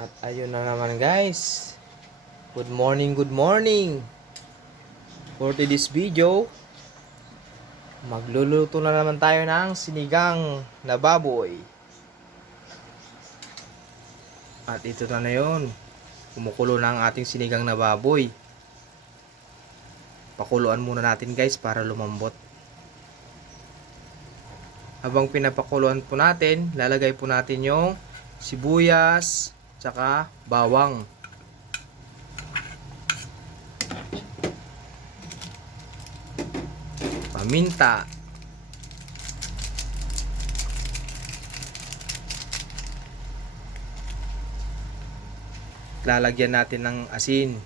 At ayun na naman guys. Good morning, good morning. For today's video, magluluto na naman tayo ng sinigang na baboy. At ito na yun. Kumukulo na ang ating sinigang na baboy. Pakuluan muna natin guys para lumambot. Habang pinapakuluan po natin, lalagay po natin yung sibuyas, tsaka bawang. Paminta. Lalagyan natin ng asin.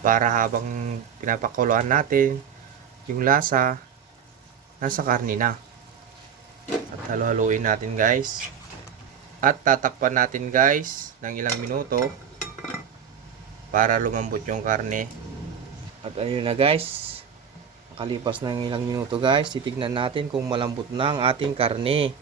Para habang pinapakuluan natin, yung lasa nasa karne na. At halo-haluin natin guys. At tatakpan natin guys ng ilang minuto para lumambot yung karne. At ayun na guys, nakalipas ng ilang minuto guys, titignan natin kung malambot na ang ating karne.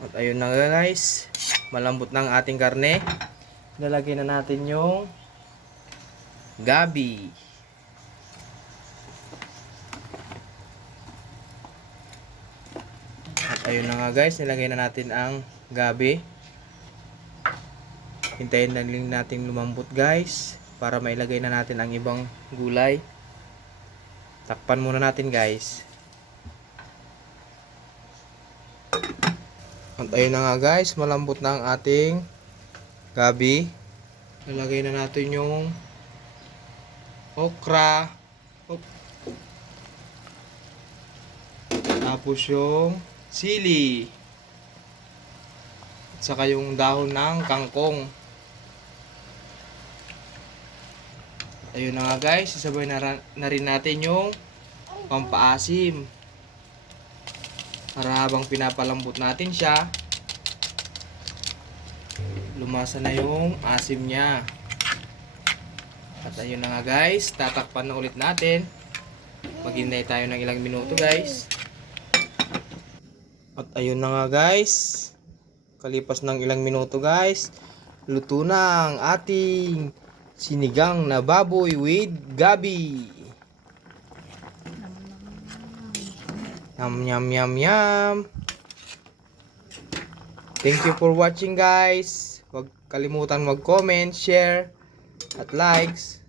At ayun na guys, malambot na ang ating karne. Lalagyan na natin yung gabi. At ayun na nga guys, nilagay na natin ang gabi. Hintayin na lang natin lumambot guys para mailagay na natin ang ibang gulay. Takpan muna natin guys. At ayun na nga guys, malambot na ang ating gabi. Nalagay na natin yung okra. Tapos yung sili. At saka yung dahon ng kangkong. Ayun na nga guys, isabay na rin natin yung pampaasim. Para habang pinapalambot natin siya, lumasa na yung asim niya. At ayun na nga guys, tatakpan na ulit natin. Maghintay tayo ng ilang minuto guys. At ayun na nga guys, kalipas ng ilang minuto guys, luto na ang ating sinigang na baboy with gabi. Yum yum yum yum. Thank you for watching guys. Huwag kalimutan mag-comment, share, at likes.